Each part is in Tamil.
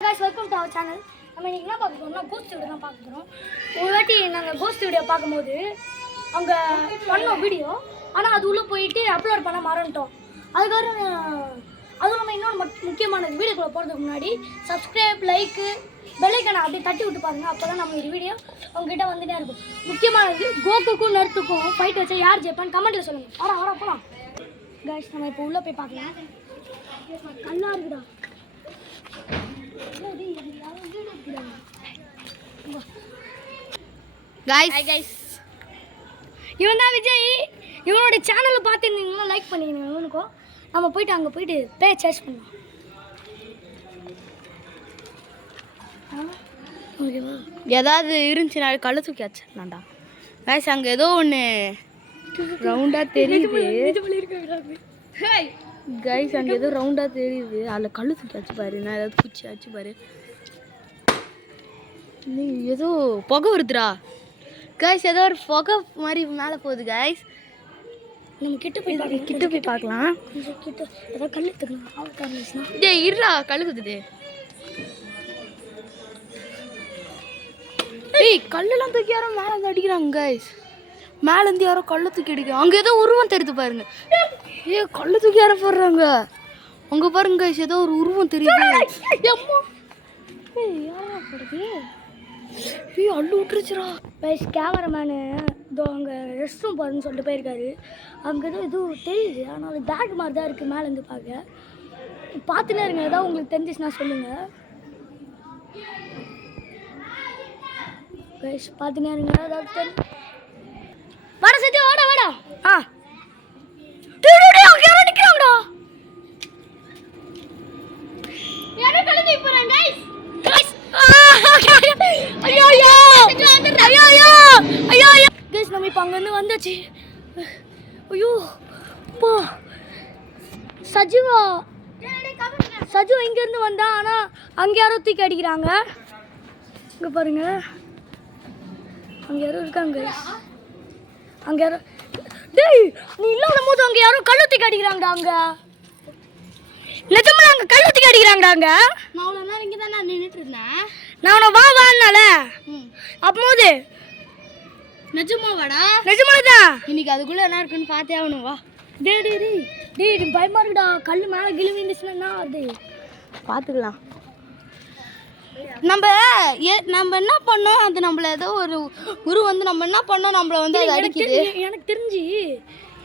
guys, welcome to our channel. நம்ம இன்னைக்கு என்ன பார்க்க போறோம்னா கோஸ்ட் வீடியோ தான் பார்க்க போறோம். ஒரு வாட்டி நாங்க கோஸ்ட் வீடியோ பாக்கும்போது அங்க பண்ண வீடியோ ஆனா அது உள்ள போயிட்டு அப்லோட் பண்ண மறந்துட்டோம். அதுவும் நம்ம இன்னொரு முக்கியமான வீடியோக்குள்ள போறதுக்கு முன்னாடி Subscribe, லைக், பெல் ஐகானை அப்படியே தட்டி விட்டு பாருங்க. அப்பதான் நம்ம இந்த வீடியோ உங்ககிட்ட வந்துட்டே இருக்கும். முக்கியமானது கோகுக்கும் நருத்துக்கும் ஃபைட் வச்சா யார் ஜெயிப்பான்னு கமெண்ட்ல சொல்லுங்க. வர போலாம். guys, நம்ம இப்போ உள்ள போய் பார்க்கலாம். நல்லா இருக்குடா. guys இவன் தான் விஜய். இவனோட சேனலை பார்த்துருந்தீங்கன்னா லைக் பண்ணிக்கணும். இவனுக்கும் நம்ம போயிட்டு அங்கே போயிட்டு பே சர்ச் பண்ணலாம். ஓகேவா? ஏதாவது இருந்துச்சுன்னா கழுத்து தூக்கி வச்சிடலாம்டா. guys அங்கே ஏதோ ஒன்று ரவுண்டாக தெரியுது. guys அங்கே ஏதோ ரவுண்டாக தெரியுது. அதில் கழு தூக்கி வச்சு பாரு. நான் ஏதாவது பூச்சி வச்சு பாரு. நீ ஏதோ புகை வருதுடா. guys ஏதோ ஒரு புகை மாதிரி மேலே போகுது. guys நம்ம கிட்ட போய் பார்க்கலாம். கிட்ட ஏதோ கல் எடுத்துக்கலாம். டேய் இருடா, கழு குத்துது. ஏய் கல்லெல்லாம் தூக்கி யாரோ மேலே வந்து அடிக்கிறாங்க. guys மேலேருந்து யாரோ கல்லை தூக்கி அடிக்கிறாங்க. அங்கே ஏதோ உருவம் தெரியுது பாருங்க. ஏ கல்லை தூக்கி யாரோ போடுறாங்க. அங்கே பாருங்க guys ஏதோ ஒரு உருவம் தெரியுது. அம்மா ஏய் யாரா போடுது? ஏய் அள்ளு விட்டுருச்சுடா. guys கேமராமேனு இதோ அங்கே ரெஸ்ட் ரூம் போகிறேன்னு சொல்லிட்டு போயிருக்காரு. அங்கே ஏதோ இதுவும் தெரியுது. ஆனால் அது பேக் மாதிரி தான் இருக்குது மேலேருந்து பார்க்க. பார்த்துனே இருங்க. ஏதாவது உங்களுக்கு தெரிஞ்சிச்சுன்னா சொல்லுங்கள். guys பார்த்துனே இருங்க. ஏதாவது வர சத்தி வாடா. ஆ அங்கே யாரோ நிற்கிறாங்கடா. யாரோ கழுதி போகிறாங்க guys. guys நம்ம இப்போ அங்கேருந்து வந்தாச்சு. ஐயோ போ சஜு இங்கேருந்து வந்தா. ஆனால் அங்கே யாரோ தூக்கி அடிக்கிறாங்க. இங்கே பாருங்க அங்கே யாரோ இருக்காங்க. அங்கே யாரோ டேய் நீ இல்லாத போது அங்கே யாரோ கல்லு தூக்கி அடிக்கிறாங்கடா. அங்கே நிஜமா அங்கே கல்லு தூக்கி அடிக்கிறாங்கடா. அங்கே நான் அவ்வளோ நேரம் இங்கே தான் நான் நின்றுட்டு இருந்தேன். நான் உன்னை வான்னால அப்போது நிஜமாவாடா? நிஜமாதான். இன்னைக்கு அதுக்குள்ளே என்ன இருக்குன்னு பார்த்தே ஆகணும். வா டேய் பயமா இருக்குடா. கல் மேலே கிளி விழுந்துச்சுன்னா அது பார்த்துக்கலாம். நம்ம என்ன பண்ணோம், அது நம்மள ஏதோ ஒரு குரு வந்து நம்ம என்ன பண்ணோம், நம்மள வந்து அது அடிக்குது. எனக்கு தெரிஞ்சு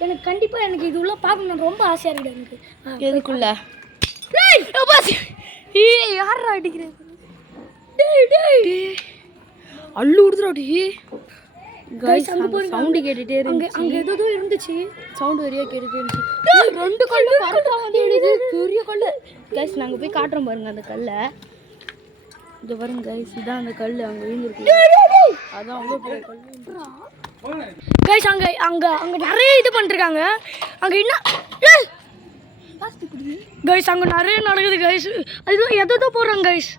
எனக்கு கண்டிப்பாக எனக்கு இது உள்ள பார்க்கணும் ரொம்ப ஆசையாக இருக்குது எனக்கு. எதுக்குள்ள யாரா அடிக்கிறது? அள்ளு விடுதுறாடி. சவுண்டு கேட்டுட்டே இருந்துச்சு. அங்கே ஏதோ இருந்துச்சு. சவுண்டு வரையா கேட்டுட்டே இருந்துச்சு. ரெண்டு கல்லு கரெக்டாக வந்து எழுது. பெரிய கல். கைஸ் நாங்கள் போய் காட்டுறோம் பாருங்க அந்த கல்லை. இங்கே பாருங்க கைஸ், இதான் அந்த கல். அங்கே விழுந்துருக்கு. அதான் அவ்வளோ பெரிய கல். கைஸ் அங்கே அங்கே அங்கே நிறைய இது பண்ணிருக்காங்க. அங்கே என்ன கைஸ் அங்கே நிறைய நடக்குது கைஸ். அது எதோ போடுறாங்க கைஸ்.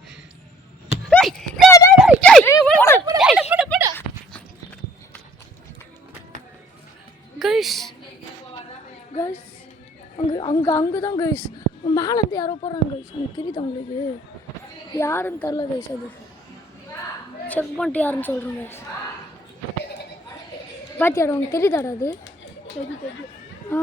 கைஸ் அங்கே தான் கைஸ் மேலேருந்து யாரோ போடுறாங்க கைஸ். அங்கே தெரியுது அவங்களுக்கு யாருன்னு தெரில கைஸ். அது செக் பண்ணிட்டு யாருன்னு சொல்கிறோம் கைஸ். பாத்தியாடா உங்களுக்கு தெரியுதாடா அது? ஆ